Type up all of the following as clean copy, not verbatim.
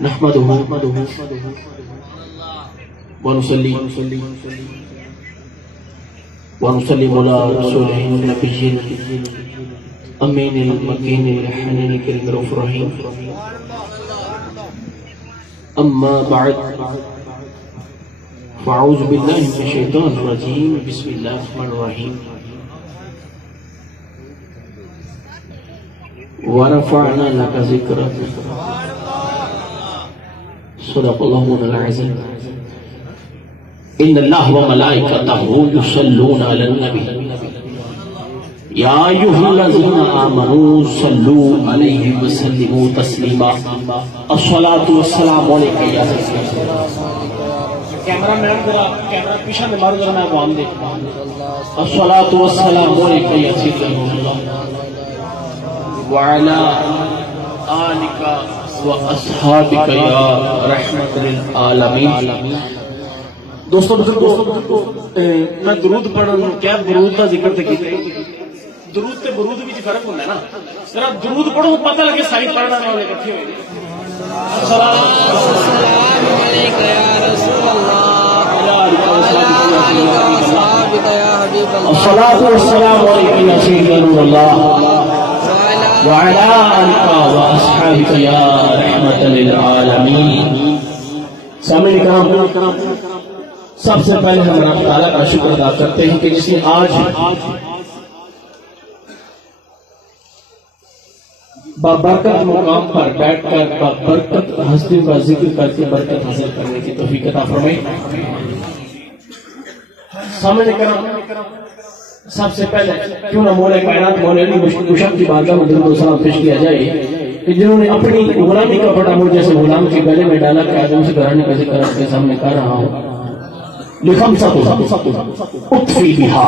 نحمده ونصلي ونسلم على رسوله النبي الأمين المكين الحنين الرؤوف الرحيم. أما بعد فأعوذ بالله من الشيطان الرجيم. بسم الله الرحمن الرحيم. ورفعنا لك ذكرك. صدق الله العظيم. إن الله وملائكته يصلون على النبي يا أيها الذين آمنوا صلوا عليه وسلموا تسليما. الصلاة والسلام عليك يا سيدنا. کیمرہ مین ذرا کیمرہ پیچھے میں مارو ذرا میں عوام دے. الصلاة والسلام عليك يا سيدنا الله وعلى آلك وأصحابك يا رحمة للعالمين. دوستو میں درود پڑھن کیا درود کا ذکر تے کیتے درود تے برود وچ فرق ہوندا ہے نا. ذرا درود پڑھو پتہ لگے صحیح پڑھنا والے کٹھے ہوئے. السلام علیکم یا رسول اللہ الصلاة والسلام علیکم یا سیدنا اللہ وعلى آلك وأصحابك يا رحمة للعالمين. سامعین کرام، سب سے پہلے ہم اللہ تعالیٰ کا شکر ادا کرتے ہیں کہ جس نے آج بابرکت مقام پر بیٹھ کر بابرکت ہستیوں کا ذکر کر کے برکت حاصل کرنے کی توفیق عطا فرمائی. سامعین کرام، سب سے پہلے کیوں نہ مولا کائنات مولا علی مشکل کی بارگاہ میں درود و سلام پیش کیا جائے کہ جنہوں نے اپنی غلامی کا پٹا مجھ جیسے غلام کے گلے میں ڈالا کہ آدم سے گھرانے کا ذکر آپ کے سامنے کر رہا ہوں. لخمسۃ اطفی بہا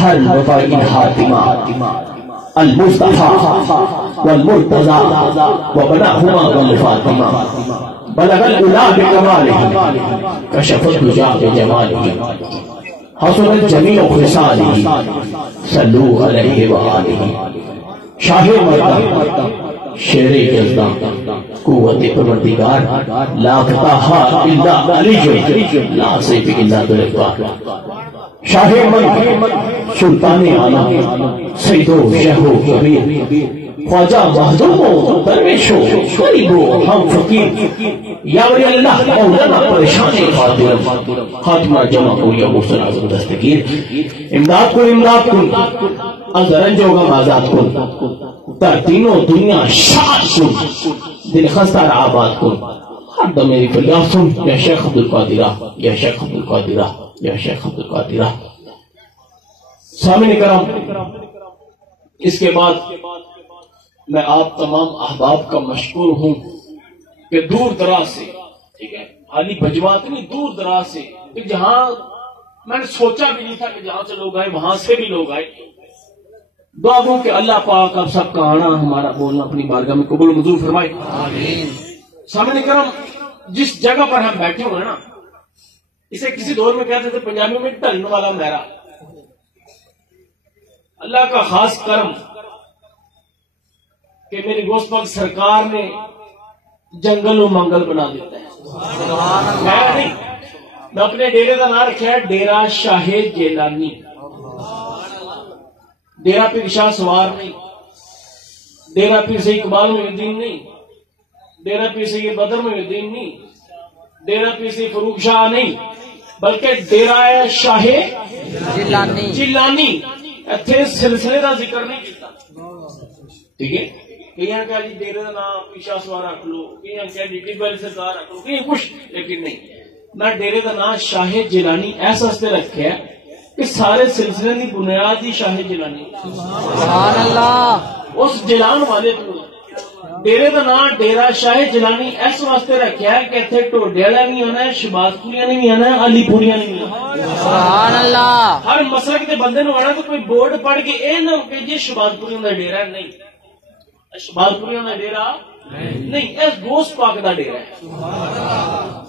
ہر وفائی حاتمہ المصطفى والمرتضى وبناهما والفاطمة بلغ العلا بكماله كشف الدجى بجماله حسنت جميع خصاله صلوا عليه وآله. شاہ مردہ شیر جزدہ قوت پروردگار لا فتح الا علی لا سیف الا ذوالفقار. شاہ من سلطان عالم سید و شیخ و کبیر خواجہ مہدوم و درویش و غریب و ہم فقیر یا ولی اللہ مولانا پریشان خاتمہ جمع کو یا مرسل عظم دستگیر. امداد کو از رنج و غم آزاد کن در دین و دنیا شاد کن دل خستہ آباد کن ہر دم میری فریاد سن یا شیخ عبدالقادرہ یا شیخ عبدالقادرہ یا شیخ عبدالقادرہ. سامعین کرام، اس کے بعد میں آپ تمام احباب کا مشکور ہوں کہ دور دراز سے، ٹھیک ہے، حالی بجوات نہیں، دور دراز سے کہ جہاں میں نے سوچا بھی نہیں تھا کہ جہاں سے لوگ آئے وہاں سے بھی لوگ آئے. دعا دوں کہ اللہ پاک اب سب کا آنا ہمارا بولنا اپنی بارگاہ میں قبول و منظور فرمائے. آمین. سامعین کرام، جس جگہ پر ہم بیٹھے ہوئے ہیں نا، اسے کسی دور میں کہتے تھے پنجابی میں ڈھلن والا میرا. اللہ کا خاص کرم کہ میری گوشت پاک سرکار نے جنگل و منگل بنا دیتا ہے. میں اپنے ڈیرے کا نام رکھا ہے ڈیرا شاہ جیلانی. ڈیرا پیر شاہ سوار نہیں، ڈیرا پیر سید اقبال محی الدین نہیں، ڈیرا پیر سید بدر محی الدین نہیں، ڈیرا پیر سید فروخ شاہ نہیں، بلکہ ڈیرا ہے شاہ جیلانی. اتنے سلسلے کا ذکر نہیں کیتا. ٹھیک ہے، کئی کہ جی ڈیرے کا نام پیشا سوار رکھ لو، کئی کہ جی ٹبل سرکار رکھ لو، کئی کچھ، لیکن نہیں. میں ڈیرے کا نام شاہ جیلانی ایسا واسطے رکھا ہے کہ سارے سلسلے کی بنیاد ہی شاہ جیلانی. سبحان اللہ. اس جیلان والے ڈیرے کا نام ڈیرا شاہ جیلانی اس واسطے رکھا ہے کہ اتنے ٹوڈے والا نہیں ہونا ہے، شباز پوریاں نہیں آنا ہے، علی پوریاں نہیں آنا. سبحان اللہ. ہر مسلک کے بندے نو آنا تو کوئی بورڈ پڑھ کے اے نہ ہو کہ جی شباز پوریاں دا ڈیرا ہے. نہیں، شباز پوریاں دا ڈیرا نہیں، اس گوشت پاک دا ڈیرا ہے.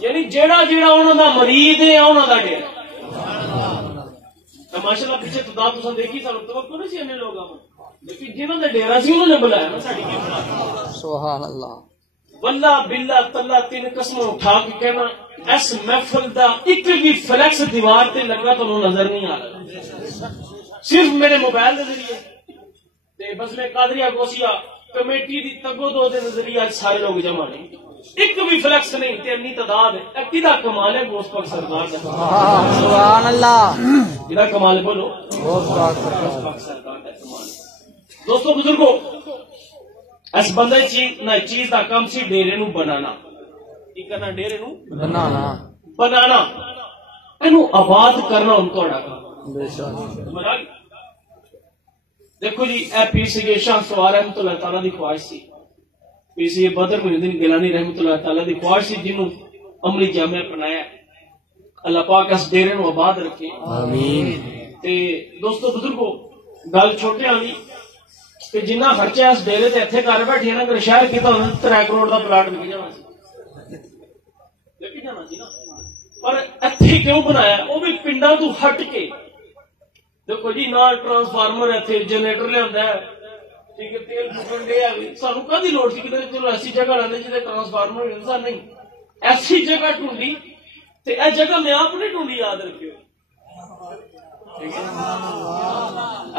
یعنی جیڑا جیڑا انہاں دا مرید ہے انہاں دا ڈیرا. ماشاءاللہ پیچھے تو تساں دیکھی سانو توقع نہیں سی انہیں لوگاں لیکن جنہوں نے ڈیرا سی انہوں نے بلایا نا ساڈی. سبحان اللہ. واللہ باللہ تاللہ تین قسم اٹھا کے کہنا اس محفل دا ایک بھی فلیکس دیوار تے لگا تو نظر نہیں آ رہا، صرف میرے موبائل کے ذریعے تے بزم قادریہ غوثیہ کمیٹی دی تگو دو دے نظریہ سارے لوگ جمع نہیں، ایک بھی فلیکس نہیں تے انی تعداد ہے، کدا کمال ہے گوشت پاک سرکار دا، سبحان اللہ، کدا کمال بولو گوشت پاک سرکار دا کمال۔ دوستو بزرگو، اس بندے چیز دا کام سی ڈیرے نو بنانا، کی کرنا؟ ڈیرے نو بنانا، اینو آباد کرنا ان کو اڑا کام۔ دیکھو جی اے پی سی اے شاہ سوار رحمت اللہ تعالیٰ دی خواہش سی، پی سی اے بدر محی الدین گیلانی رحمت اللہ تعالیٰ دی خواہش سی جنہوں عملی جامعہ بنایا، اللہ پاک اس ڈیرے نو آباد رکھے آمین۔ تے دوستو بزرگو، گل چھوٹے آنی کہ جنہ خرچہ اس ڈیرے تے اتھے کر بیٹھے نا، اگر شہر کیتا ہونا 3 کروڑ دا پلاٹ لگی جانا سی، لگی جانا سی نا، پر اتھے کیوں بنایا؟ وہ بھی پنڈا تو ہٹ کے، دیکھو جی نہ ٹرانسفارمر اتنے جنریٹر لیا ہے، ٹھیک ہے، تیل پکڑ لیا، سانو کدی لوڑ سی کہ چلو ایسی جگہ لانے جی ٹرانسفارمر ملتا نہیں، ایسی جگہ ڈھونڈی تے اے جگہ میں آپ نہیں ڈھونڈی، یاد رکھیو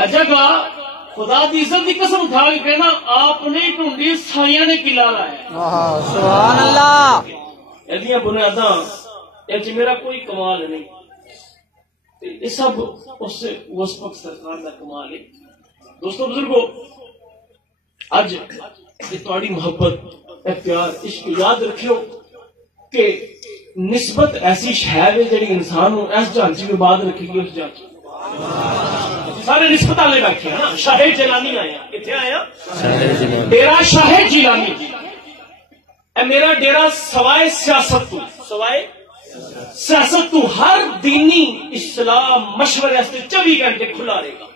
اے جگہ خدا دی عزت کی قسم اٹھا کے کہنا آپ نے ڈھونڈی، سائیاں نے قلعہ لایا، سبحان اللہ، ایدیاں بنیاداں اے میرا کوئی کمال نہیں، یہ سب اس وقت سرکار کا کمال ہے۔ دوستو بزرگو، اج یہ تھوڑی محبت، اے پیار، عشق یاد رکھیو کہ نسبت ایسی شہر ہے جڑی انسان کو اس جانچی میں بعد رکھے گی، اس جانچی سارے نسبت والے بیٹھے ہیں نا، شاہ جیلانی آیا، کتنے آیا؟ ڈیرا شاہ جیلانی، اے میرا ڈیرا سوائے سیاست تو، سوائے سیاست تو ہر دینی اصلاح مشورے 24 گھنٹے کھلا رہے گا،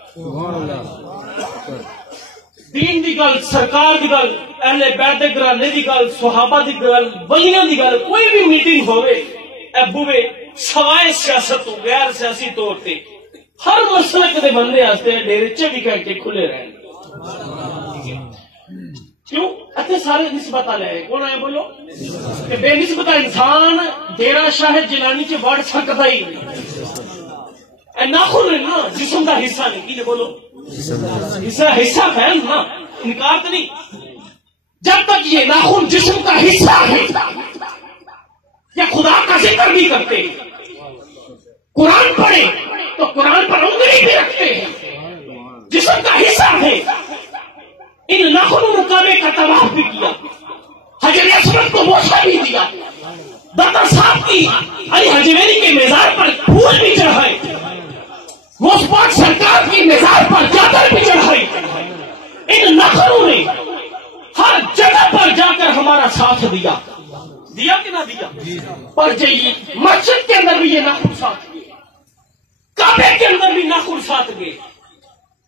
دین دی گل، سرکار دی گل، اہل بیت دے گھرانے دی گل، صحابہ دی گل، ولیاں دی گل، کوئی بھی میٹنگ ہوئے ابوے سوائے سیاست تو، غیر سیاسی طور تے ہر مسلک دے بندے آستے ڈیرے 24 گھنٹے کھلے رہے، کیوں؟ اتنے سارے نسبت والے ہیں، کون آئے بولو؟ کہ بے نسبت انسان ڈیرا شاہ جیلانی چ وڑ سکتا ہی نہیں، اے ناخن ہے نا، جسم کا حصہ نہیں، کی بولو؟ حصہ فہم نا، انکار تو نہیں، جب تک یہ ناخن جسم کا حصہ ہے یا خدا کا ذکر بھی کرتے ہیں، قرآن پڑھے تو قرآن پر انگلی بھی رکھتے ہیں، جسم کا حصہ ہے، ان ناخنوں مقابلے کا طواف بھی کیا، حجر اسود کو بوسہ بھی دیا، داتا صاحب کی علی حجویری کے مزار پر پھول بھی چڑھائے، غوث پاک سرکار کی مزار پر چادر بھی چڑھائی، ان ناخنوں نے ہر جگہ پر جا کر ہمارا ساتھ دیا، دیا کہ نہ دیا؟ پر جائیے مسجد کے اندر بھی یہ ناخن ساتھ گئے، کعبے کے اندر بھی ناخن ساتھ گئے،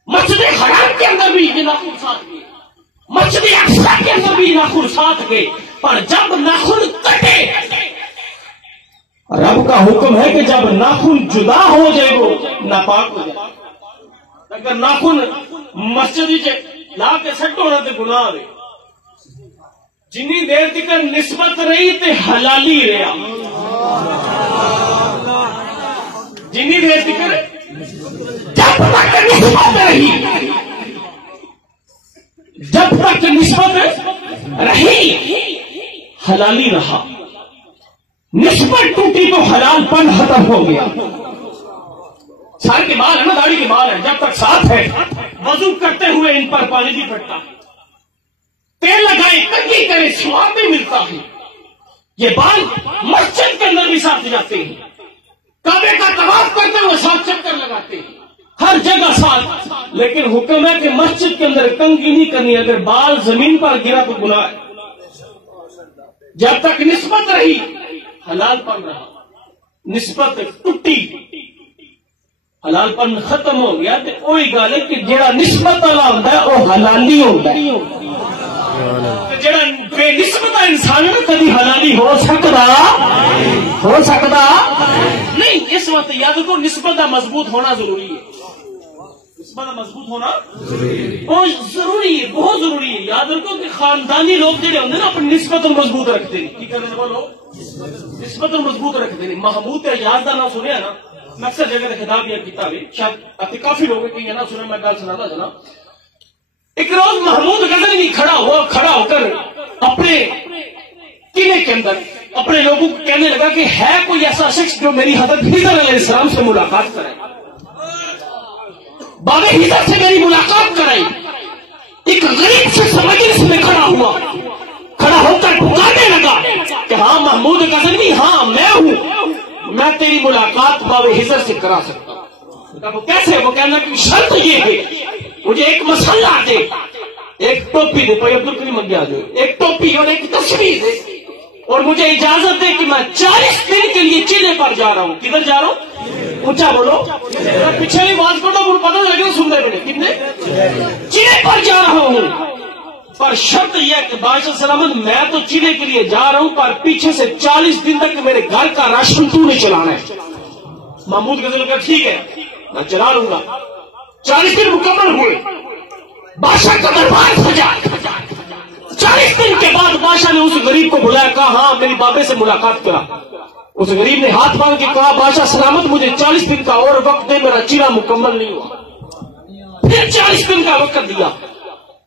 مسجد حرام کے اندر بھی یہ ناخن ساتھ گئے، مسجد اقصی کے اندر بھی ناخن ساتھ گئے، پر جب ناخن کٹے، رب کا حکم ہے کہ جب ناخن جدا ہو جائے وہ ناپاک ہو جائے، اگر ناخن مسجد لا کے سٹ ہونا تو گناہ رہے، جنی دیر تک نسبت رہی تے حلالی رہا، جنی دیر تک جب تک نسبت رہی، جب تک نسبت رہی حلالی رہا، نسبت ٹوٹی تو حلال پن ختم ہو گیا۔ سر کے بال ہے نا، داڑھی کے بال ہے، جب تک ساتھ ہے وضو کرتے ہوئے ان پر پانی بھی پڑتا ہے، تیل لگائے کنگھی کرے ثواب بھی ملتا ہے، یہ بال مسجد کے اندر بھی ساتھ جاتے ہیں، کعبے کا طواف کرتے ہوئے ساتھ چکر لگاتے ہیں، ہر جگہ ساتھ، لیکن حکم ہے کہ مسجد کے اندر کنگھی نہیں کرنی، اگر بال زمین پر گرا تو گناہ ہے، جب تک نسبت رہی حلال پن رہا، نسبت ٹوٹی حلال پن ختم ہو گیا، تو وہی گل ہے کہ جہاں نسبت والا ہوتا ہے وہ حلالی ہوتا ہے، جہاں بے نسبت انسان میں کبھی حلالی ہو سکتا نہیں، اس وقت یاد رکھو نسبت کا مضبوط ہونا ضروری ہے، نسبت مضبوط ہونا بہت ضروری ہے، بہت ضروری ہے. یاد رکھو کہ خاندانی لوگ جڑے ہوندے نا اپنی نسبت مضبوط رکھتے ہیں. کی کرنے والے لوگ نسبت مضبوط رکھتے ہیں. محمود اعجاز کا نام سنیا نا؟ میں اکثر جگہ خطاب یا کتاب شاید اب کافی لوگ کہ نہ سنا، میں گل سناتا چلا. ایک روز محمود غزنوی کھڑا ہو کر اپنے قلعے کے اندر اپنے لوگوں کو کہنے لگا کہ ہے کوئی ایسا شخص جو میری حضرت خضر علیہ السلام سے ملاقات کرائے، بابے خضر سے میری ملاقات کرائے. ایک غریب شخص مجلس میں کھڑا ہو کر پکارنے لگا کہ ہاں محمود غزنوی، ہاں میں ہوں، میں تیری ملاقات بابے خضر سے کرا سکتا ہوں. وہ کیسے؟ وہ کہنا کہ شرط یہ ہے مجھے ایک مسئلہ دے، ایک ٹوپی دے، کوئی عبدالکریم منگیا دے، ایک ٹوپی اور ایک تصویر دے، اور مجھے اجازت دے کہ میں 40 دن کے لیے چیلے پر جا رہا ہوں. کدھر جا رہا ہوں؟ اونچا بولو، پیچھے بھی بات کرو، مجھے پتہ لگے سن رہے میرے کتنے چیلے پر جا رہا ہوں. پر شرط یہ کہ بادشاہ سلامت میں تو چیلے کے لیے جا رہا ہوں، پر پیچھے سے 40 دن تک میرے گھر کا راشن تو نہیں چلانا ہے. محمود غزنوی کہا ٹھیک ہے میں چلا لوں گا. 40 دن مکمل ہوئے، بادشاہ کا دربار سجا. 40 دن کے بعد بادشاہ نے اس غریب کو بلایا، کہا ہاں میری بابے سے ملاقات کرا. اس غریب نے ہاتھ باندھ کے کہا بادشاہ سلامت مجھے 40 دن کا اور وقت دے، میرا چیلا مکمل نہیں ہوا. پھر 40 دن کا وقت دیا.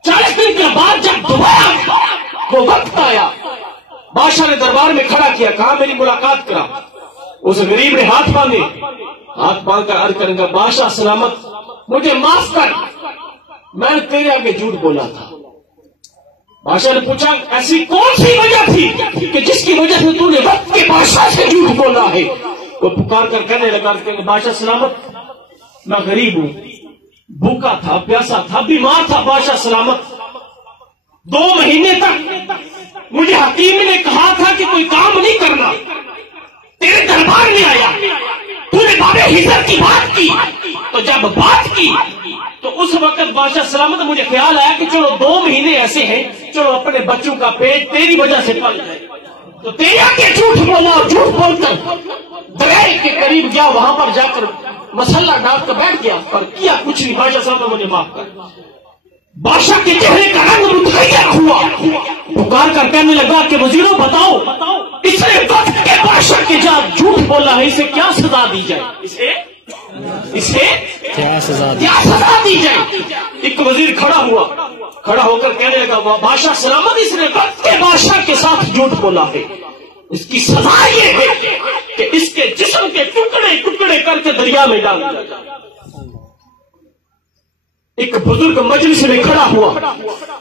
40 دن کے بعد جب دوبارہ وہ وقت آیا، بادشاہ نے دربار میں کھڑا کیا، کہا میری ملاقات کرا. اس غریب نے ہاتھ باندھ کر عرض کرنے کا بادشاہ سلامت مجھے معاف کر، میں نے تیرے آگے جھوٹ بولا تھا. بادشاہ نے پوچھا ایسی کون سی وجہ تھی کہ جس کی وجہ سے تو نے وقت کے بادشاہ سے جھوٹ بولا ہے؟ وہ پکار کر کہنے لگا کہ بادشاہ سلامت میں غریب ہوں، بھوکا تھا، پیاسا تھا، بیمار تھا. بادشاہ سلامت 2 مہینے تک مجھے حکیم نے کہا تھا کہ کوئی کام نہیں کرنا. تیرے دربار میں آیا، تو نے بابے خضر کی بات کی، تو جب بات کی تو اس وقت بادشاہ سلامت مجھے خیال آیا کہ چلو 2 مہینے ایسے ہیں، چلو اپنے بچوں کا پیٹ تیری وجہ سے پل جائے. تو تیرے آگے جھوٹ بولا، جھوٹ بول کر دریا کے قریب گیا، وہاں پر جا کر مسلح ڈال کر بیٹھ گیا، پر کیا کچھ نہیں. بادشاہ سلامت مجھے معاف کر. بادشاہ کے چہرے کا رنگ متغیر ہوا، پکار کر کہنے لگا کہ وزیروں بتاؤ اس نے وقت کے بادشاہ کے ساتھ جھوٹ بولا ہے، اسے کیا سزا دی جائے؟ اسے کیا سزا دی جائے؟ ایک وزیر کھڑا ہو کر کہنے لگا بادشاہ سلامت اس نے وقت کے بادشاہ کے ساتھ جھوٹ بولا ہے، اس کی سزا یہ ہے کہ اس کے جسم کے ٹکڑے ٹکڑے کر کے دریا میں ڈال دیا جائے. ایک بزرگ مجلس میں کھڑا ہوا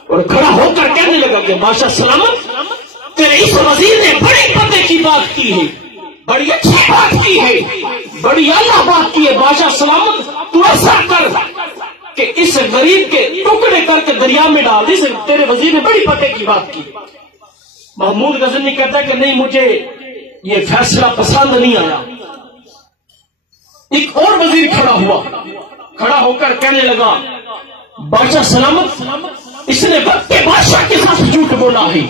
اور کھڑا ہو کر کہنے لگا کہ بادشاہ سلامت تیرے اس وزیر نے بڑی پتے کی بات کی ہے، بڑی اچھی بات کی ہے، بڑی اعلیٰ بات کی ہے. بادشاہ سلامت تو ایسا کر کہ اس غریب کے ٹکڑے کر کے دریا میں ڈال دے. تیرے وزیر نے بڑی پتے کی بات کی. محمود غزنوی کہتا ہے کہ نہیں مجھے یہ فیصلہ پسند نہیں آیا. ایک اور وزیر کھڑا ہو کر کہنے لگا بادشاہ سلامت اس نے وقت کے بادشاہ کے ساتھ جھوٹ بولا ہے،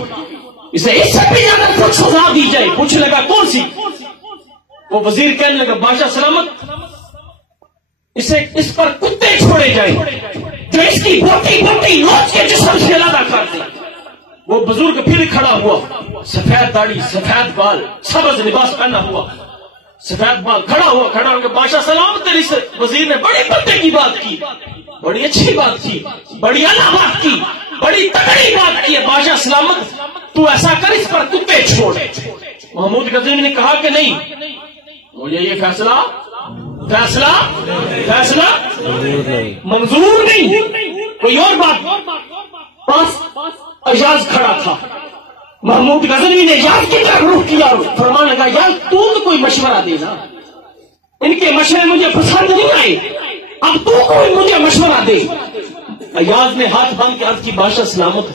اسے اس سے بھی زیادہ کچھ سزا دی جائے. پوچھنے لگا کون سی؟ وہ وزیر کہنے لگا بادشاہ سلامت اس پر کتے چھوڑے جائیں جو اس کی بوٹی بوٹی نوچ کے جسم سے علیحدہ کر دیں. وہ بزرگ پھر کھڑا ہوا، سفید داڑھی، سفید بال، سبز لباس پہنا ہوا، سفید بال، کھڑا ہو کے بادشاہ سلامت تیری سے وزیر نے بڑی پتے کی بات کی، بڑی اچھی بات کی، بڑی اعلیٰ بات کی، بڑی تگڑی بات کی ہے. بادشاہ سلامت تو ایسا کر اس پر کتے چھوڑ. محمود غزنوی نے کہا کہ نہیں مجھے یہ فیصلہ منظور نہیں. کوئی اور بات. پاس اعجاز کھڑا تھا. محمود غزنوی نے اعجاز کی طرف رخ کیا، فرمانے لگا یار تو کوئی مشورہ دینا، ان کے مشورے مجھے پسند نہیں آئے، اب تو کوئی مجھے مشورہ دے. اعجاز نے ہاتھ باندھ کے عرض کی بادشاہ سلامت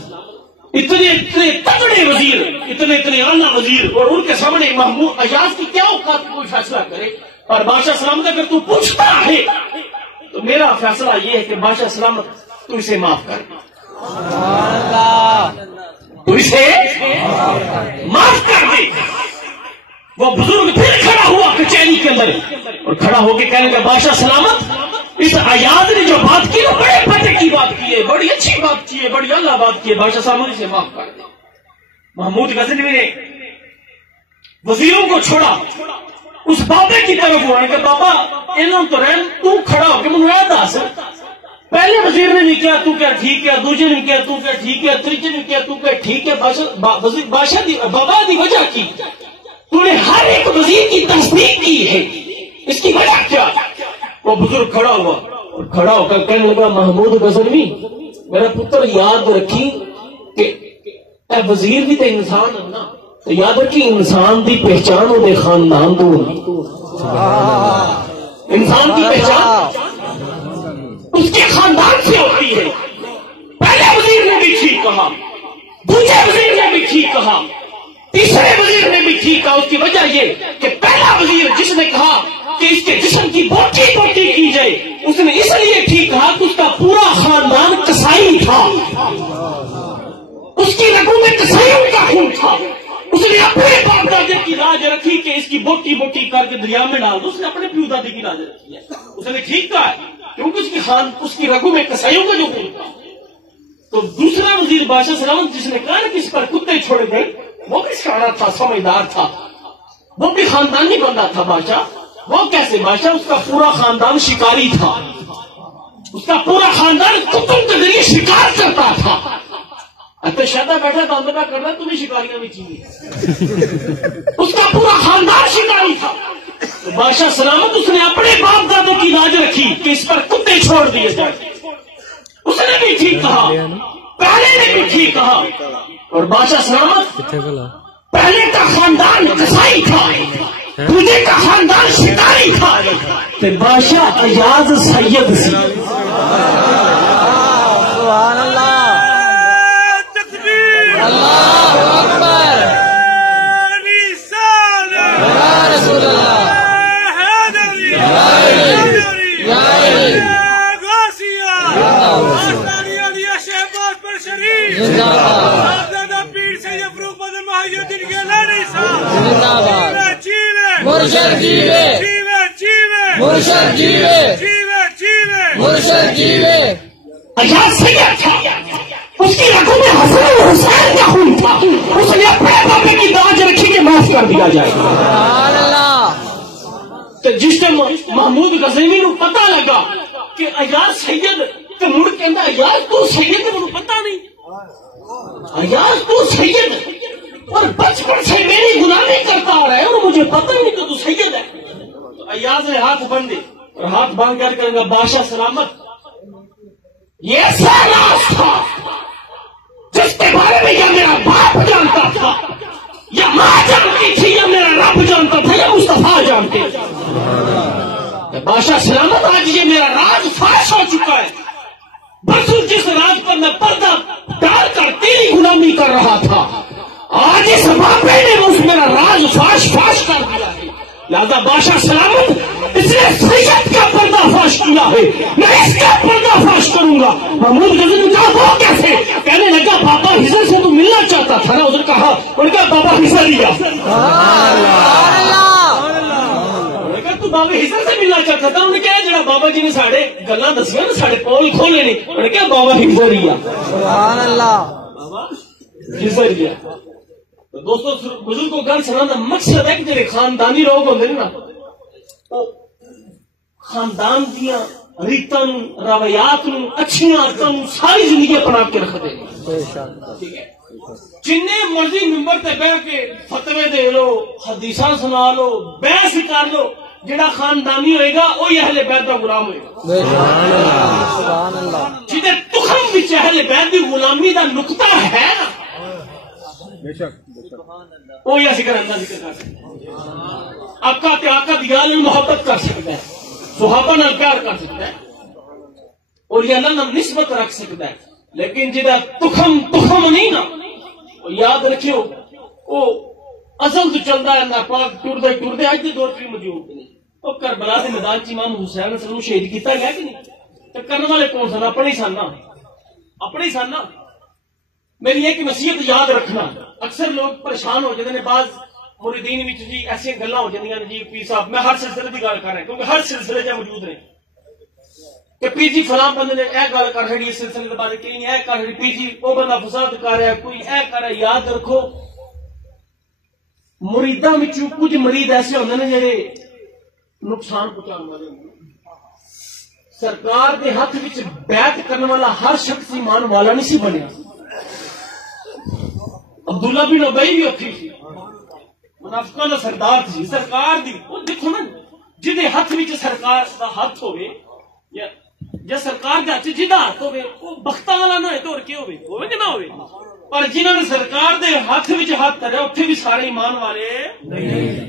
اتنے تگڑے وزیر، اتنے اعلیٰ وزیر، اور ان کے سامنے محمود اعجاز کی کیا اوقات کوئی فیصلہ کرے. اور بادشاہ سلامت اگر تو پوچھتا ہے تو میرا فیصلہ یہ ہے کہ بادشاہ سلامت تو اسے معاف کر، تو اسے معاف کر دے. وہ بزرگ پھر کھڑا ہوا کچہری کے اندر اور کھڑا ہو کے کہنے لگا بادشاہ سلامت اس ایاز نے جو بات کی وہ بڑے پتے کی بات کی ہے، بڑی اچھی بات کی ہے، بڑی اللہ بات کی ہے. بادشاہ صاحب مجھے معاف کر دیں. محمود غزنوی نے وزیروں کو چھوڑا، اس بابے کی طرف ہوا کہ بابا انہوں تو رہن تو کھڑا ہو کے مجھے دس پہلے وزیر نے بھی کیا تو کیا ٹھیک ہے، دوسرے نے کیا تو کیا ٹھیک ہے، تیسرے نے کیا تو کیا ٹھیک ہے. بادشاہ دی بابا دی وجہ کی تو نے ہر ایک وزیر کی تصدیق کی ہے، اس کی وجہ کیا؟ وہ بزرگ کھڑا ہوا اور کھڑا ہو کر کہنے لگا محمود غزنوی میرا پتر یاد رکھی کہ اے وزیر بھی تو انسان ہے نا، تو یاد رکھی انسان دی پہچان وہ خاندان تو انسان کی پہچان اس کے خاندان سے ہوتی ہے. پہلے وزیر نے بھی ٹھیک کہا، دوسرے وزیر نے بھی ٹھیک کہا، تیسرے وزیر نے بھی ٹھیک کہا. اس کی وجہ یہ کہ پہلا وزیر جس نے کہا کہ اس کے جسم کی بوٹی بوٹی کی جائے، اس نے اس لیے ٹھیک کہا کہ اس کا پورا خاندان کسائی تھا، اس کی رگوں میں کسائیوں کا خون تھا. اس نے اپنے باپ دادے کی لاج رکھی کہ اس کی بوٹی بوٹی کر کے دریا میں ڈال دو، اس نے اپنے پیو دادے کی لاج رکھی ہے. اس نے ٹھیک کہا ہے کیونکہ اس کی رگوں میں کسائیوں کا جو خون تھا. تو دوسرا وزیر بادشاہ سلامت جس نے کہا نا کہ اس پر کتے چھوڑے گئے، وہ بھی سیاح تھا، سمجھدار تھا، وہ بھی خاندانی بندہ تھا. بادشاہ وہ کیسے؟ بادشاہ اس کا پورا خاندان شکاری تھا، اس کا پورا خاندان کتوں کے ذریعے شکار کرتا تھا. تو شادہ بیٹھا بند نہ کرنا تمہیں شکاریاں بھی چاہیے. اس کا پورا خاندان شکاری تھا. تو بادشاہ سلامت اس نے اپنے باپ دادوں کی لاج رکھی کہ اس پر کتے چھوڑ دیے جائیں. اس نے بھی ٹھیک کہا، پہلے نے بھی ٹھیک کہا. اور بادشاہ سلامت پہلے کا خاندان کسائی تھا، دوسرے کا خاندان شکاری تھا. تو بادشاہ ایاز سید سی. سبحان اللہ، اللہ اکبر، یا رسول اللہ، مرشد جیوے، مرشد جیوے، مرشد جیوے. ایاز سید تھا، اس کی رگوں میں حسن اور حسین کا خون تھا. اس نے اپنے بابے کی لاج رکھی کہ معاف کر دیا جائے. سبحان اللہ. تو جس سے محمود غزنوی کو پتا لگا کہ ایاز سید تو مڑ کہندا ایاز تو سید ہے، مجھے پتا نہیں ایاز تو سید اور بچپن سے میری غلامی کرتا آ رہا ہے اور مجھے پتا نہیں کہ تو سید ہے. تو ایاز نے ہاتھ باندھے اور ہاتھ باندھ کر کہے گا بادشاہ سلامت یہ ایسا راز تھا جس کے بارے میں یا میرا باپ جانتا تھا یا ماں جانتی تھی یا میرا رب جانتا تھا یا مصطفیٰ جانتے تھے. بادشاہ سلامت آج یہ میرا راز فاش ہو چکا ہے. برسوں جس راز پر میں پردہ ڈال کر تیری غلامی کر رہا تھا، آج اس باپے نے اس میرا راز فاش کر دیا ہے. لہذا بادشاہ سلامت اس نے سید کا پردہ فاش کیا ہے، میں اس کا پردہ فاش کروں گا. محمود غزنوی کا وہ کیسے؟ کہنے لگا بابا حضر سے تو ملنا چاہتا تھا نا. ادھر کہا اور کہا بابا حضر لیا. تو بابا حضر سے ملنا چاہتا تھا. انہوں نے کہا جڑا بابا جی نے ساڑے گلاں دسیاں نا ساڑے پول کھولے نے، انہوں نے کہا بابا حضر لیا. سبحان اللہ، بابا حضر لیا. تو دوستو بزرگ کو گل سنانا مقصد ہے کہ جڑے خاندانی لوگ ہوندے نے نا وہ خاندان دیاں ریتاں روایات اچھیاں عادتاں ساری زندگی اپنا کے رکھتے ہیں. ٹھیک ہے، جننے مرضی ممبر تے بیٹھ کے فتوے دے لو، حدیثاں سنا لو، بحث کر لو، جڑا خاندانی ہوئے گا وہی اہل بیت کا غلام ہوئے گا. سبحان اللہ. جدے تخم وچ اہل بیت دی غلامی دا نقطہ ہے نا وہی اسی ذکر کر سکتے ہیں. آقا تے آقا دی گل محبت کر سکتا ہے، صحابہ نال پیار کر سکتا ہے اور یہ اللہ نال نسبت رکھ سکتا ہے. لیکن جدا تخم نہیں نا وہ یاد رکھیو وہ ازل تو چلتا ہے. اللہ پاک ٹردے اج دے دور چ موجود نہیں. وہ کربلا کے میدان چ امام حسین صلی شہید کیتا گیا کہ نہیں؟ تو کرنے والے کون سن؟ اپنے ہی سن نا، اپنے ہی سن نا. میری ایک نصیحت یاد رکھنا. اکثر لوگ پریشان ہو جاتے ہیں، بعض مریدین وچ جی ایسی گلاں ہو جاندیاں نے جی پیر صاحب میں ہر سلسلے کی گل کر رہا ہوں کیونکہ ہر سلسلے جا موجود نے. کہ پی جی فلاں بندے نے اے گل کر رہی اس سلسلے کے بارے کہیں اے کر رہی پی جی وہ بندہ فساد کر رہا ہے کوئی اے کر رہا ہے. یاد رکھو مریداں وچوں کچھ مرید ایسے ہوندے نے جڑے نقصان پہنچانے والے ہوندے. سرکار دے ہاتھ وچ بیعت کرنے والا ہر شخص ایمان والا نہیں سی بنیا. عبداللہ بن ابی بھی اوکھی سی منافقاں دا سردار سی سرکار دی. وہ دیکھو نا جدے ہاتھ وچ سرکار دا ہاتھ ہوے یا سرکار دے ہاتھ جدا ہاتھ ہوے وہ بختاں والا نہ ہوے تو اور کی ہوے ہوے کہ نہ ہوے. پر جنہاں نے سرکار دے ہاتھ وچ ہاتھ دھریا اوتھے بھی سارے ایمان والے نہیں.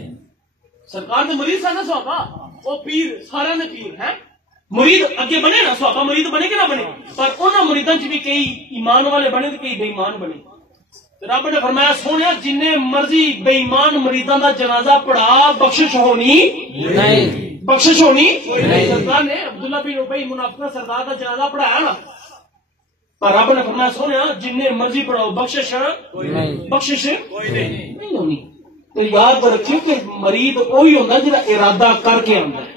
سرکار دے مرید سن صحابہ وہ پیر سارے نے پیر ہیں مرید اگے بنے نا صحابہ مرید بنے کہ نہ بنے پر انہاں مریداں چ بھی کئی ایمان والے بنے تے کئی بے ایمان بنے. رب نے فرمایا سونے جن مرضی بے ایمان مریداں دا جنازہ پڑھا بخشش ہونی نہیں بخشش ہونی سرکار نے عبداللہ بن ابی منافقہ سردار دا جنازہ پڑھایا نا پر رب نے فرمایا سونے جن مرضی پڑھاؤ بخشش نہیں ہونی. تو یاد رکھیے کہ مرید وہی ہوتا جہاں ارادہ کر کے آتا ہے.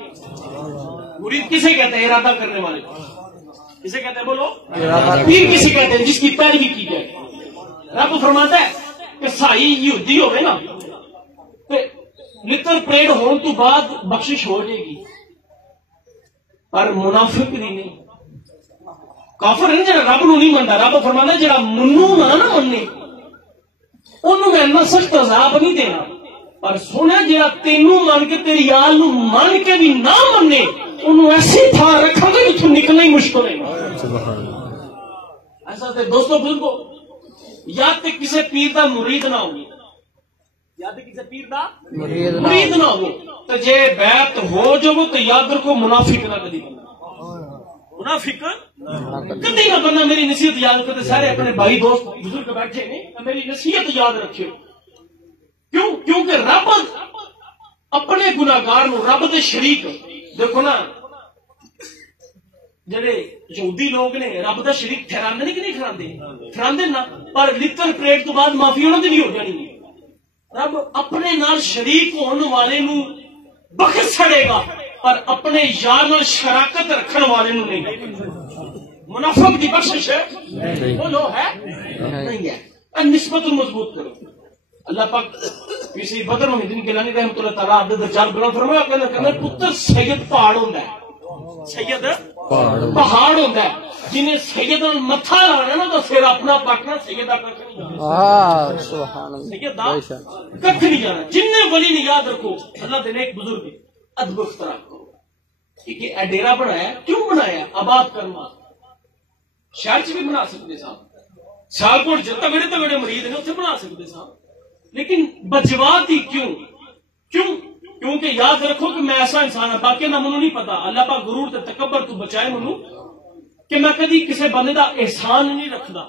مرید کسے کہتے ہیں ارادہ کرنے والے کسے کہتے ہیں بولو پیر کسے کہتے ہیں جس کی پیروی کی جائے. رب فرماتا ہے کہ سائی یہودی ہوئے نا لتر پریڈ ہون تو بعد بخشش ہو جائے گی پر منافق نہیں کافر نہیں جڑا رب نو نہیں منتا. رب فرماتا ہے جڑا منو نہ منے انہوں میں اتنا سخت عذاب نہیں دینا پر سونا جڑا تینوں من کے تیری یال نو من کے بھی نہ منے انہوں ایسی تھا رکھا گے جتوں نکلنا ہی مشکل ہے. ایسا تے دوستو بزرگو یا تے کسی پیر دا مرید نہ ہوگی یا تے کسی پیر دا مرید نہ ہو تو جے بیعت ہو جو وہ تو یاد رکھو منافق نہ کدی بننا منافق کدی نہ بننا. میری نصیحت یاد کرتے سارے اپنے بھائی دوست بزرگ بیٹھے نے میری نصیحت یاد رکھیو کیونکہ رب اپنے گناہگار نو رب دے شریک دیکھو نا جڑے یہودی لوگ نے رب دا شریک ٹھہراندے نہیں کہ نہیں ٹھہراندے نا پر لتر پریڈ تو بعد معافی انہاں دی بھی ہو جانی ہے. رب اپنے نال شریک ہون والے نو بخش چھڑے گا پر اپنے یار نال شراکت رکھن والے نو نہیں. منافق دی بخشش ہے وہ لو ہے نہیں ہے. نسبت مضبوط کرو. اللہ پاک کسی بدر محدین گیلانی رحمۃ اللہ تعالیٰ عبد الجلال بلند فرمایا کہنا پتر سید پہاڑ ہوندا ہے سید پہاڑ ہوتا ہے جنہیں سید متھا لانا نا تو پھر اپنا پکنا سید کھ نہیں جانا. جن ولی نے یاد رکھو اللہ دے ایک بزرگ ادب اختراع کرو کہ اے ڈیرا بنایا کیوں بنایا آباد کرنا شہر چ بھی بنا سکتے سا سیالکوٹ جو تگڑے تگڑے مرید نے اتنے بنا سکتے سا لیکن بجوات ہی کیونکہ یاد رکھو کہ میں ایسا انسان ہوں باقی نہ منو نہیں پتا. اللہ پاک غرور تے تکبر تو بچائے منو کہ میں کدی کسی بندے دا احسان نہیں رکھدا.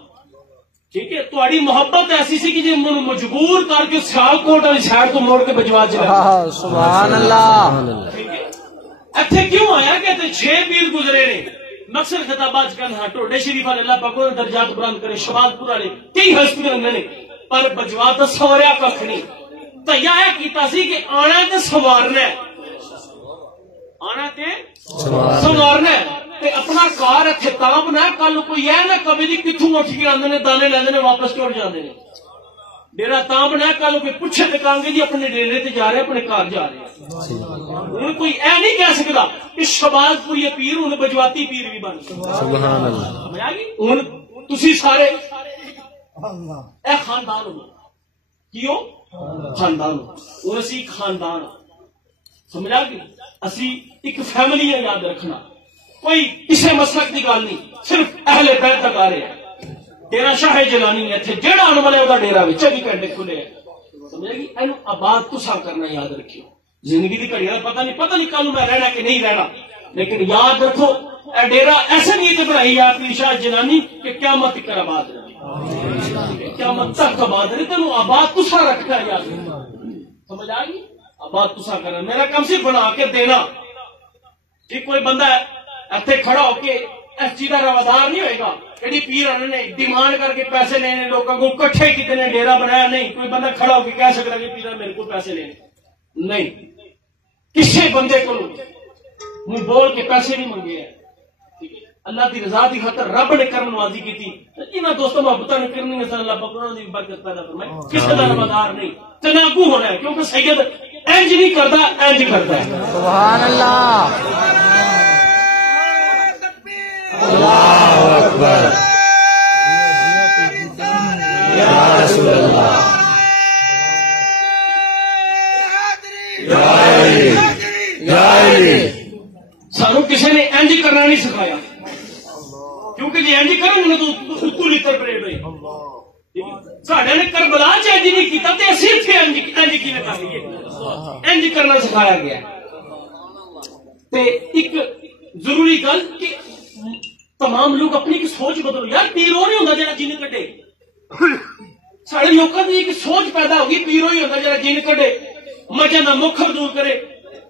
ٹھیک ہے تہاڈی محبت ایسی سی کہ جے منو مجبور کر کے سیالکوٹ والی سائڈ تو موڑ کے بجوات چلا. سبحان اللہ. ٹھیک ہے ایتھے کیوں آیا کہ تے 6 پیر گزرے نے مقصد خطابات کرنا ٹوڈے شریف والے اللہ پاک نے درجات بلند کرے شباد پور والے کئی ہسپتال نے پر بجوات دا سواریا کھ نہیں. تیا کیتا سی کہ آنا تے سوارنا آنا تے سوارنا تے اپنا کار اتنے تاں بنا کل کوئی یہ نہ کبھی جی کتوں اٹھ کے آتے ہیں دانے لیندے نے واپس ٹر جاتے ہیں. ڈیرا تاں بنا کل کوئی پوچھے تے کہاں گے جی اپنے ڈیرے تے جا رہے اپنے کار جا رہے. ہوں کوئی اے نہیں کہہ سکتا کہ شباز پور یہ پیر ہوں بجواتی پیر بھی بن سکتا. ہوں تسی سارے اے خاندان ہو کیوں خاندان اور اسی خاندان سمجھا گی اسی ایک فیملی ہے. یاد رکھنا کوئی کسی مسلک کی گل نہیں صرف اہل بیت تک آ رہے ہیں. ڈیرا شاہ جیلانی اتنے جہاں آنے والے وہ ڈیرا 24 گھنٹے کھلے ہیں. سمجھا گی اینو آباد تسا کرنا یاد رکھیو. زندگی کی گھڑی کا پتہ نہیں کل میں رہنا کہ نہیں رہنا لیکن یاد رکھو اے ڈیرا ایسے نہیں بنائی ہے اپنی شاہ جیلانی کہ قیامت تک آباد رہے قیامت تک آباد رہے. تینوں آباد تسا رکھنا یاد سمجھ آ گئی. آباد تسا کرنا میرا کم سے بنا کے دینا کہ کوئی بندہ اتنے کھڑا ہو کے اس چیز کا روادار نہیں ہوئے گا. ایڈی پیر نے ڈیمانڈ کر کے پیسے لینے لوگوں کو کٹھے کتنے نے ڈیرا بنایا نہیں. کوئی بندہ کھڑا ہو کے کہہ سکتا کہ پیر میرے کو پیسے لینے نہیں. کسی بندے کو منہ بول کے پیسے نہیں منگے ہیں. اللہ کی رضا کی خاطر رب نے کرم نوازی کی تھی انہاں دوستوں محبت نے کرنی ہے اللہ پاک انہاں دی برکت پیدا فرمائے کسی کا رمضان نہیں تناغو ہونا ہے کیونکہ سید انج نہیں کرتا انج کرتا ہے سبحان اللہ اللہ اکبر یا رسول اللہ سانو کسی نے انج کرنا نہیں سکھایا کیونکہ جی انج کریں گے تو اتو لیتر پریڈ ہوئی ساڈے نے کربلا چ انج نہیں کیتا تے اسی اتنے انج کیویں کر لیے انج کرنا سکھایا گیا تے ایک ضروری گل کہ تمام لوگ اپنی ایک سوچ بدلو یار پیر وہ نہیں ہوتا جا جن کٹے سارے لوگوں کی ایک سوچ پیدا ہوگی پیر وہی ہوتا جا جن کٹے مجھے نہ مکھر دور کرے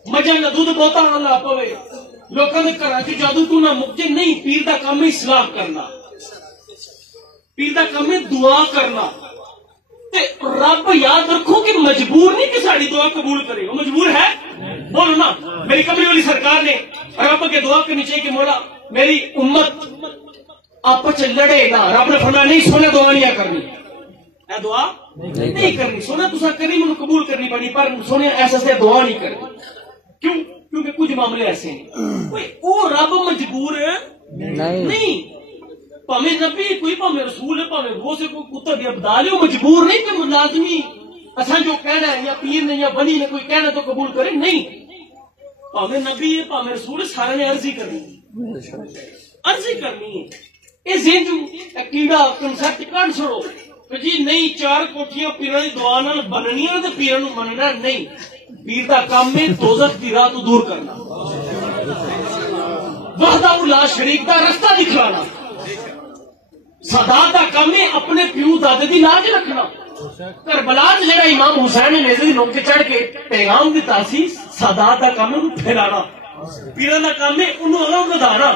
مجھے نہ دودھ بہتا نہ لا پوے لوگوں کے گھر چ جادو تو نہ مکجے نہیں پیر دا کام ہے اصلاح کرنا پیر دا کام ہے دعا کرنا تے رب یاد رکھو کہ مجبور نہیں کہ ساری دعا قبول کرے وہ مجبور ہے بولو نا میری کملی والی سرکار نے رب کے دعا کرنی چاہیے کہ مولا میری امت آپس لڑے نہ رب نے فرمایا نہیں سونے دعا نہیں کرنی اے دعا نہیں کرنی سونا تسا کرنی مجھے قبول کرنی پڑی پر سونے ایسا سے دعا نہیں کرنی کیوں کیونکہ کچھ معاملے ایسے ہیں وہ رب مجبور نہیں پامے نبی کوئی پامے رسول ہے پامے وہ سے کوئی کتا بھی ابدال ہے وہ مجبور نہیں کہ لازمی اچھا جو کہنا ہے یا پیر نے یا بنی نے کوئی کہنا تو قبول کرے نہیں پامے نبی ہے پامے رسول ہے سارے نے عرضی کرنی عرضی کرنی ہے یہ ذہن جو کیڑا کنسپٹ کٹ چھوڑو کہ جی نہیں چار کوٹھیاں پیراں دی دعا نال بننیاں تے پیراں نوں مننا نہیں پیر دا کام ہے دوزخ دی راہ تو دور کرنا وحدہ لا شریک دا رستہ دکھلانا سادات دا کام ہے اپنے پیو دادے دی لاج رکھنا کربلا جڑا امام حسین نے نیزے دی نوک تے چڑھ کے پیغام دی تاثیر سادات دا کام ہے پھیلانا پیراں دا کام ہے انہوں اگوں ودھانا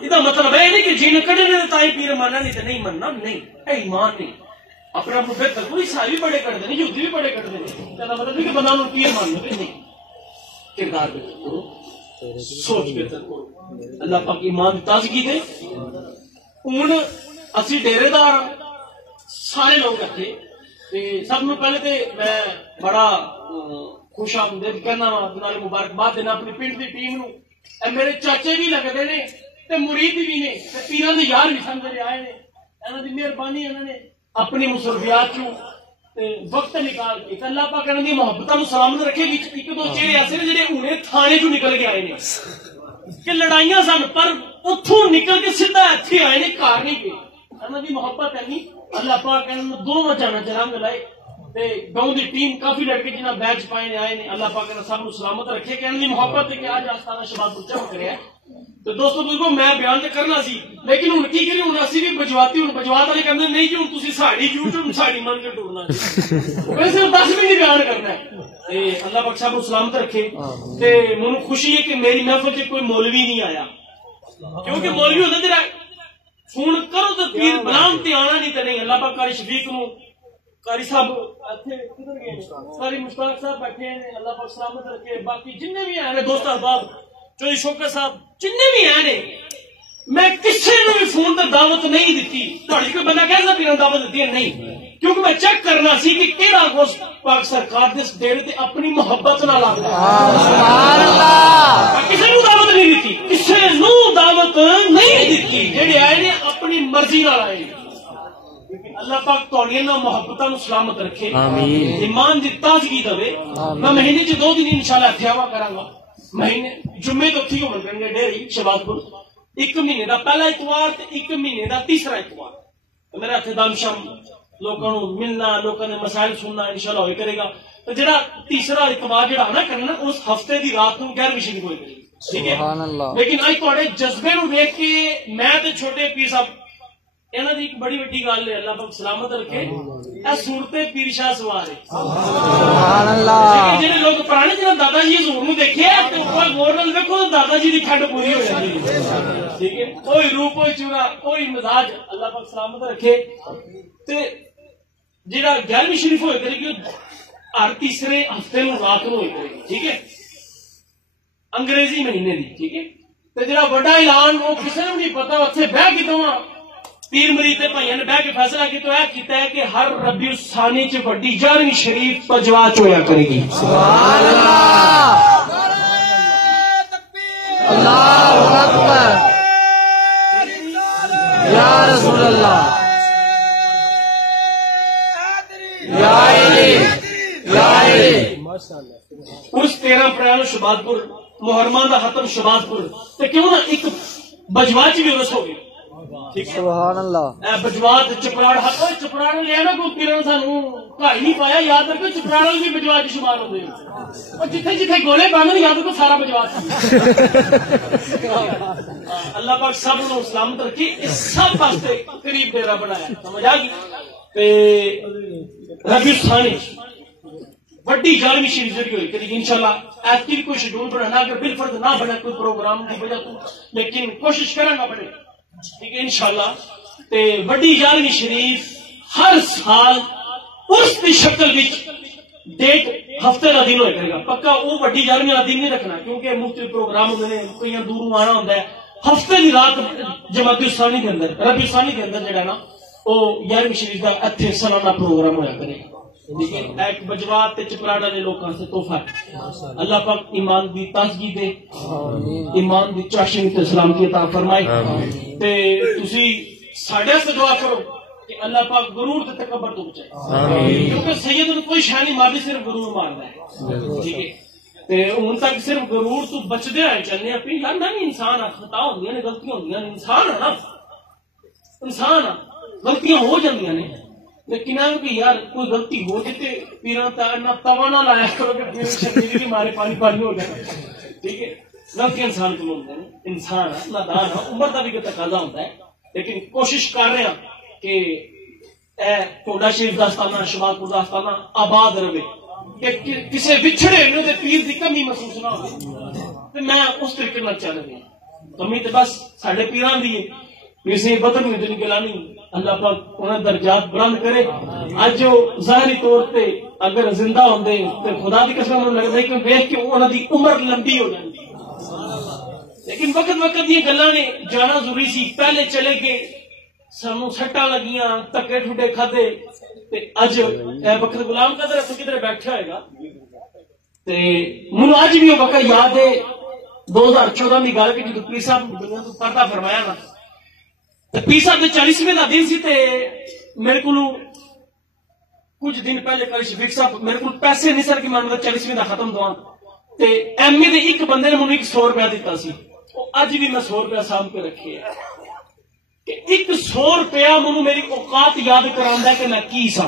یہ مطلب ہے نہیں کہ جن کڑے نے تائی پیر ماننا نہیں تے نہیں مننا نہیں اے ایمان نہیں اپنا بہتر کوئی عیسائی بڑے کرتے ہیں یہودی بھی بڑے کرتے ہیں کہنا مطلب نہیں کہ بندہ انہوں پیر مان لے نہیں کردار بہتر کرو سوچ بہتر کرو اللہ پاک ایمان تازگی دے ہوں اسی ڈیرے دار سارے لوگ اتنے سب نو پہلے تے میں بڑا خوش آمدید کرنا وا مبارکباد دینا اپنی پنڈ کی ٹیم نو میرے چاچے بھی لگتے ہیں تے مرید بھی نے پیران دے یار بھی سمجھ آئے نے انہاں دی مہربانی انہوں نے اپنی مصروفیات چوں وقت نکال کے اللہ پاک انہاں دی محبتاں نوں سلامت رکھے وچ ایک دو چہرے ایسے نے جڑے ہنے تھانے چوں نکل کے آئے نے کہ لڑائیاں سن پر اتھوں نکل کے سیدھا ایتھے آئے نے گھر نہیں گئے انہاں دی محبت ہے نہیں اللہ پاک انہاں نوں دو مچانا چرام لائے تے گاؤں دی ٹیم کافی لڑکے جنہاں بیچ پائے نے آئے نے اللہ پاک نے سب نوں سلامت رکھے کہ انہاں دی محبت ہے کہ آج آستانہ شباب کو چم کریا تو دوستو بزرگو میں بیان تو کرنا سی لیکن ہوں کی کری ہوں اسی بھی بجواتی ہوں بجوات والے کہتے نہیں کہ ہوں تسی ساڑی کیوں تو ساڑی من کے ٹورنا ویسے 10 منٹ ہی بیان کرنا ہے اللہ پاک صاحب کو سلامت رکھے تے مجھے خوشی ہے کہ میری محفل سے کوئی مولوی نہیں آیا کیونکہ مولوی ہوتا تیرا فون کرو تو پیر بلام تے آنا نہیں تے نہیں اللہ پاک قاری شفیق نو قاری صاحب کدھر گئے قاری مشتاق صاحب بیٹھے ہیں اللہ پاک سلامت رکھے باقی جننے بھی آئے دوست احباب چودھری شوکت صاحب جننے بھی ہیں میں کسی نے بھی فون پر دعوت نہیں دیتی تھوڑی کوئی بندہ کہہ سکتا دعوت دیتی ہے نہیں کیونکہ میں چیک کرنا سی کہ کہڑا گوشت پاک سرکار دے ڈیڑھ تے اپنی محبت نال آتا سبحان اللہ کسی نو دعوت نہیں دیتی کسی نو دعوت نہیں دیتی جڑے آئے نے اپنی مرضی نال آئے اللہ پاک تہاڈیاں نال محبتاں نوں سلامت رکھے آمین ایمان دی تازگی دے میں مہینے چ 2 دن انشاءاللہ اتھے آوا کراں گا مہینے جمعے تو ٹھیک ہو گے ڈیری شہباز پور ایک مہینے دا پہلا اتوار تے ایک مہینے دا تیسرا اتوار میرا اتنے دم شام لوگوں ملنا لوگوں نے مسائل سننا انشاءاللہ ہوئے کرے گا تو جڑا تیسرا اتوار جڑا ہونا کرنا اس ہفتے دی رات کو 11 شریف ہوئے کرے گی ٹھیک ہے لیکن اج تہاڈے جذبے نو دیکھ کے میں تے چھوٹے پیر صاحب انہاں دی ایک بڑی وڈی گل ہے اللہ پاک سلامت رکھے اے صورت پیر شاہ سوار ہے سبحان اللہ جڑے لوگ پرانے جڑا دادا جی حضور نو دیکھے تے اوپر غور نال دیکھو دادا جی دی ٹھنڈ پوری ہو جاندی ہے ٹھیک ہے کوئی روح کوئی چورا کوئی مزاج اللہ پاک سلامت رکھے تے جڑا 11 شریف ہوئے کرے گی ہر تیسرے ہفتے نو رات نو ہوئے کرے گی ٹھیک ہے انگریزی مہینے دی ٹھیک ہے تے جڑا بڑا اعلان وہ کسی نے نہیں پتا اتنے بہ کے دونوں پیر مرید تے بھائیاں نے بہ کے فیصلہ کیتا ہے کہ ہر ربیع الثانی چ بڑی 11ویں شریف پجواچ ہویا کرے گی. سبحان اللہ. اللہ اکبر. یا رسول اللہ. یا علی یا علی. اس 13 اپریل شباز پور محرمہ دا ختم شباز پور تے کیوں نہ ایک بجواچ بھی رس ہو گئی. سبحان اللہ. بجوات چپراڑ چپراڑ لیا نا کوئی پیرن سانو گھر نہیں پایا یاد رکھو چپراڑ بھی بجوات شمار ہوتے ہیں جتھے جتھے گولے بند یاد رکھو سارا بجوات. اللہ پاک سب نو سلامت رکھی اس سب واسطے قریب ڈیرا بنایا سمجھ آ گئی. ربیع الثانی بڑی 11ویں شریف جڑی ہوئی کری انشاءاللہ ایسی کوئی شیڈول بنانا اگر بالفرض نہ بنے کوئی پروگرام کی وجہ تو لیکن کوشش کریں گا بنے ٹھیک ہے انشاءاللہ. تے بڑی 11ویں شریف ہر سال اس کی شکل ڈیٹ ہفتے کا دن ہوئے گا پکا. وہ بڑی 11ویں کا دن نہیں رکھنا کیونکہ مختلف پروگرام ہوتے ہیں کئی دوروں آنا ہوتا ہے. ہفتے کی رات جماعت الثانی کے اندر ربیع الثانی کے اندر جڑا نا وہ 11ویں شریف کا اتنے سالانہ پروگرام ہوا کرے گا. ایک بجوات تے چپراڑا نے لوگوں سے تحفہ اللہ پاک ایمان دی تازگی دے ایمان دی چاشنی تے سلامتی عطا فرمائے. تے تسی ساڈے سے دعا کرو کہ اللہ پاک غرور تے تکبر تو بچائے کیونکہ سید نے کوئی شان نہیں مارਦੀ صرف غرور ماردا ہے ٹھیک ہے. تے ہن تک صرف غرور تو بچدے آئے چلنے اپنی لاندا نہیں انسان خطا ہوندیاں نے غلطیاں ہوندیاں نے انسان ہے نا انسان غلطیاں ہو جاندیاں نے لیکن کہ یار کوئی غلطی ہو جاتے پیرا توا نہ لایا کرو کہ شرمیلی مارے پانی پانی ہو جائے ٹھیک ہے. غلطی انسان کو ہوتا ہے انسان ہے نادان ہے عمر کا بھی تقاضا ہوتا ہے لیکن کوشش کر رہے ہیں کہ اے ٹوڈا شریف داستانہ شباز پور داستانہ آباد رہے کہ کسی بچھڑے ہوئے پیر کی کمی محسوس نہ ہو. میں اس طریقے نال چل رہی ہوں کمی تو بس سارے پیران دی ہے پیر سے بدل میں دن گلانی اللہ پاک انہیں درجات بلند کرے. اج جو ظاہری طور پہ اگر زندہ ہوندے تو خدا کی قسم انہوں لگتا ہے کہ ویکھ کے انہوں دی عمر لمبی ہو جاتی لیکن وقت وقت دی گلاں نے جانا ضروری سی. پہلے چلے گئے سانو سٹاں لگیاں تکے ٹھڈے کھدے تے اج اے وقت غلام قدر تو کدھر بیٹھا ہوئے گا تے مینوں اج بھی وہ وقت یاد ہے 2014 کی گل کہ جدوں پیر صاحب دنیا تو پردہ فرمایا نا پیر صاحب کے 40ویں کا دن سی تے میرے کو کچھ دن پہلے کل شفیق صاحب میرے کو پیسے نہیں سر کہ میں 40ویں کا ختم دوا تے ایم اے دے ایک بندے نے مجھے 100 روپیہ دیتا سی اج بھی میں 100 روپیہ سام کے رکھے کہ ایک 100 روپیہ مجھے میری اوقات یاد کراندا ہے کہ میں کی سا.